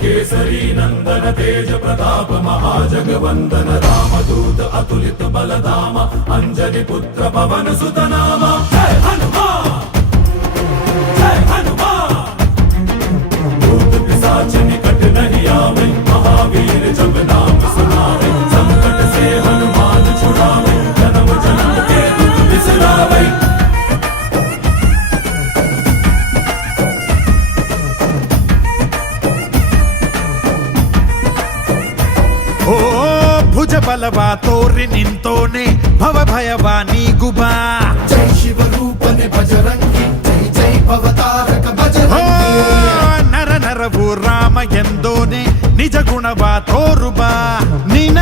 केसरी नंदन तेज प्रताप महाजगवंदन रामदूत अतुलित बलधाम अंजनी पुत्र पवन सुत नाम जय हनुमान जय हनुमान। भूत पिशाच निकट नहीं आवे महावीर जब नाम सुनावे संकट से हनुमान छुड़ावे जन्म जन्म के दुख बिसरावे। ಓ ಭುಜ ಬಲವ ತೋರಿ ನಿಂತೋನೆ ಭವ ಭಯವ ನೀಗುಬಾ ಜೈ ಶಿವ ರೂಪನೆ ಬಜರಂಗಿ ಜೈ ಜೈ ಭವತಾರಕ ಬಜರಂಗಿ ನರ ನರವು ರಾಮ ಎಂದೋನೆ ನಿಜ ಗುಣವ ತೋರುಬಾ ನಿನ